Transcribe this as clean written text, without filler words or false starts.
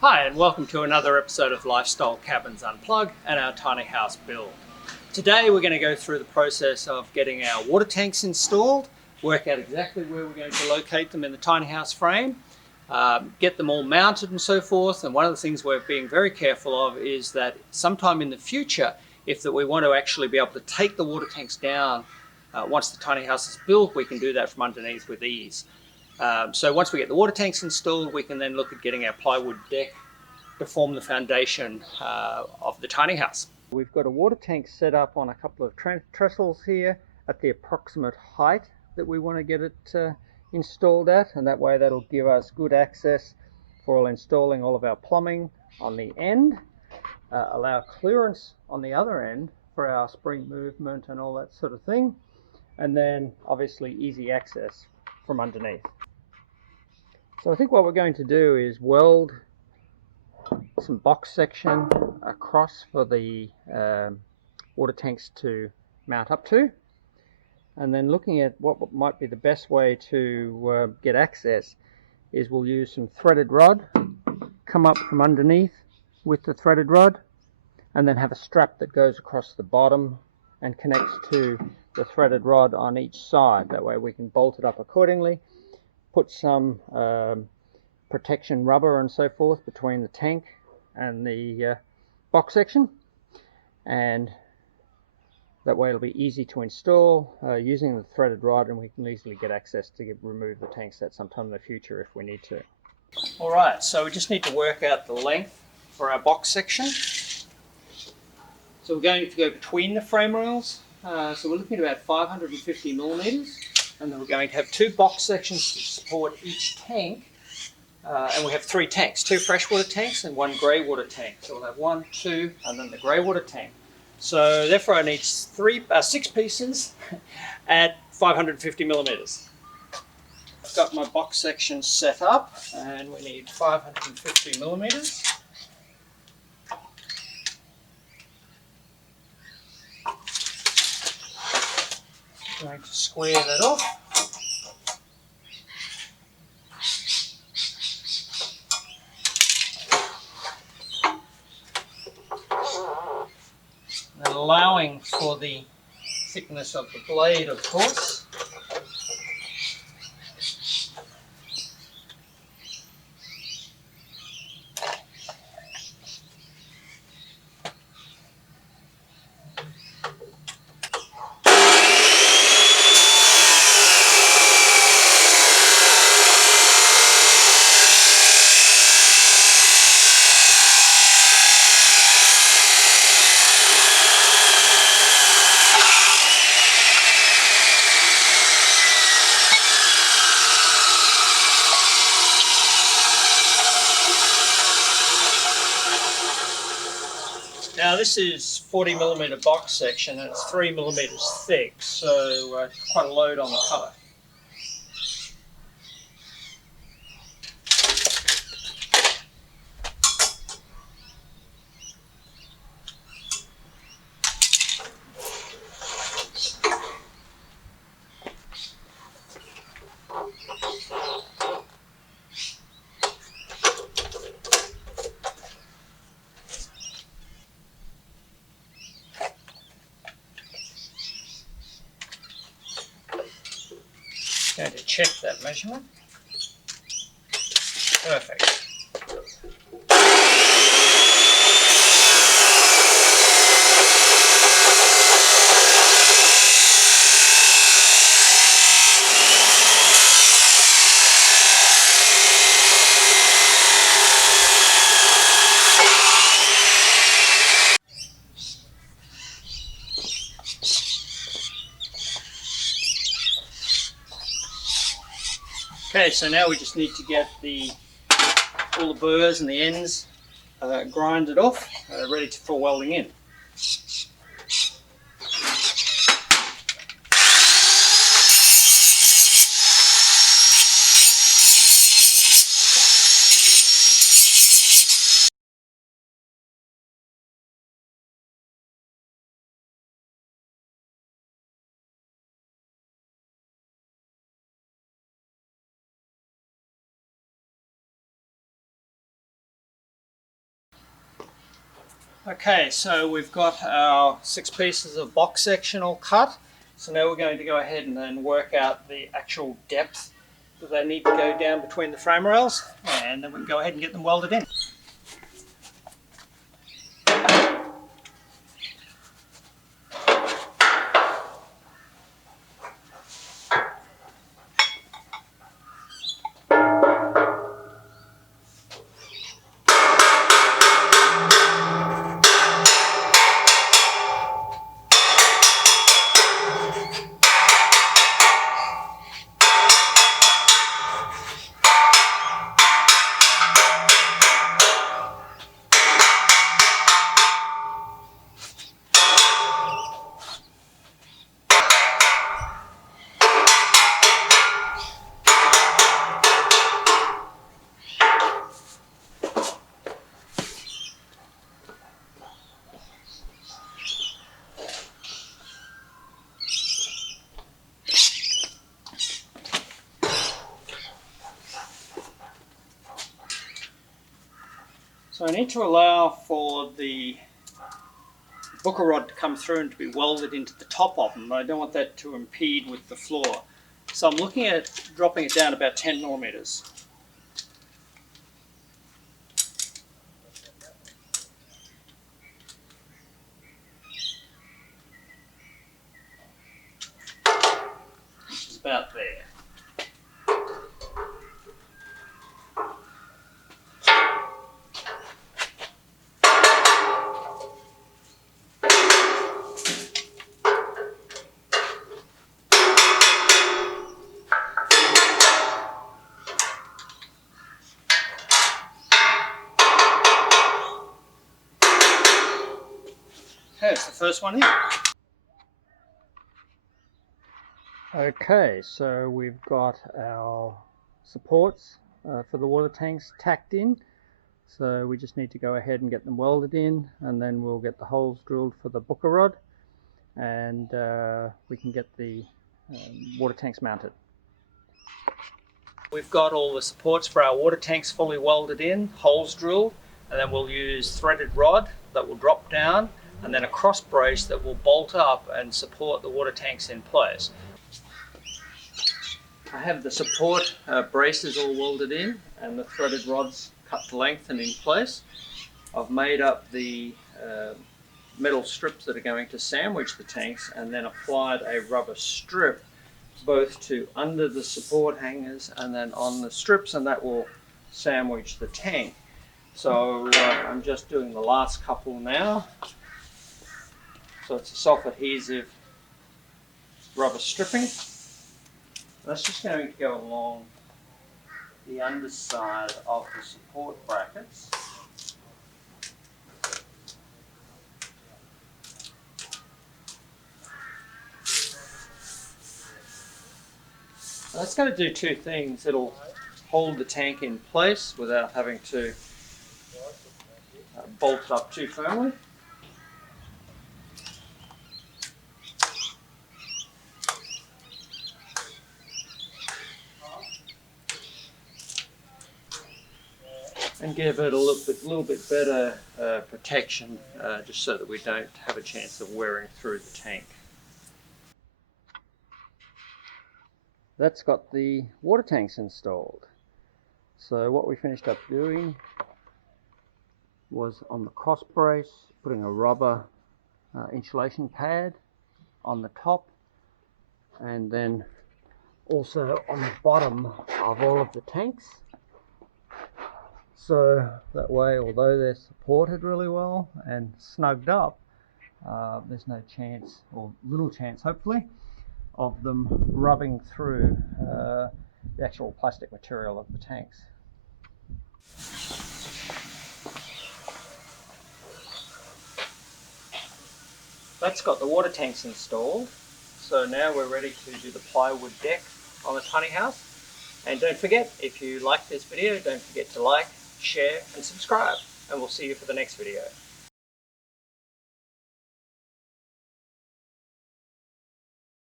Hi, and welcome to another episode of Lifestyle Cabins Unplugged and our tiny house build. Today we're going to go through the process of getting our water tanks installed, work out exactly where we're going to locate them in the tiny house frame, get them all mounted and so forth. And one of the things we're being very careful of is that sometime in the future, if we want to actually be able to take the water tanks down once the tiny house is built, we can do that from underneath with ease. So once we get the water tanks installed, we can then look at getting our plywood deck to form the foundation of the tiny house. We've got a water tank set up on a couple of trestles here at the approximate height that we want to get it installed at, and that way that'll give us good access for installing all of our plumbing on the end, allow clearance on the other end for our spring movement and all that sort of thing, and then obviously easy access from underneath. So I think what we're going to do is weld some box section across for the water tanks to mount up to, and then looking at what might be the best way to get access is we'll use some threaded rod, come up from underneath with the threaded rod, and then have a strap that goes across the bottom and connects to the threaded rod on each side. That way we can bolt it up accordingly, put some protection rubber and so forth between the tank and the box section, and that way it'll be easy to install using the threaded rod, and we can easily get access to remove the tank set sometime in the future if we need to. Alright, so we just need to work out the length for our box section. So we're going to go between the frame rails, so we're looking at about 550 millimeters, and then we're going to have two box sections to support each tank. And we have three tanks, two freshwater tanks and one grey water tank. So we'll have one, two, and then the grey water tank. So therefore I need six pieces at 550 millimeters. I've got my box section set up, and we need 550 millimeters. I'm going to square that off. And allowing for the thickness of the blade, of course. Now this is 40 millimeter box section, and it's 3 millimeters thick, so quite a load on the cutter. Going to check that measurement. Perfect. Okay, so now we just need to get all the burrs and the ends grinded off, ready for welding in. Okay, so we've got our 6 pieces of box section all cut. So now we're going to go ahead and then work out the actual depth that they need to go down between the frame rails, and then we can go ahead and get them welded in. So I need to allow for the booker rod to come through and to be welded into the top of them. I don't want that to impede with the floor. So I'm looking at dropping it down about 10 millimeters. Which is about there. Okay, it's the first one here. Okay, so we've got our supports for the water tanks tacked in. So we just need to go ahead and get them welded in, and then we'll get the holes drilled for the booker rod, and we can get the water tanks mounted. We've got all the supports for our water tanks fully welded in, holes drilled, and then we'll use threaded rod that will drop down, and then a cross brace that will bolt up and support the water tanks in place. I have the support braces all welded in and the threaded rods cut to length and in place. I've made up the metal strips that are going to sandwich the tanks, and then applied a rubber strip both to under the support hangers and then on the strips, and that will sandwich the tank. So I'm just doing the last couple now. So it's a self-adhesive rubber stripping. That's just going to go along the underside of the support brackets. That's going to do two things. It'll hold the tank in place without having to bolt it up too firmly. And give it a little bit better protection, just so that we don't have a chance of wearing through the tank. That's got the water tanks installed. So what we finished up doing was on the cross brace, putting a rubber insulation pad on the top, and then also on the bottom of all of the tanks. So that way, although they're supported really well and snugged up, there's no chance, or little chance hopefully, of them rubbing through the actual plastic material of the tanks. That's got the water tanks installed. So now we're ready to do the plywood deck on the tiny house. And don't forget, if you like this video, don't forget to like, share and subscribe, and we'll see you for the next video.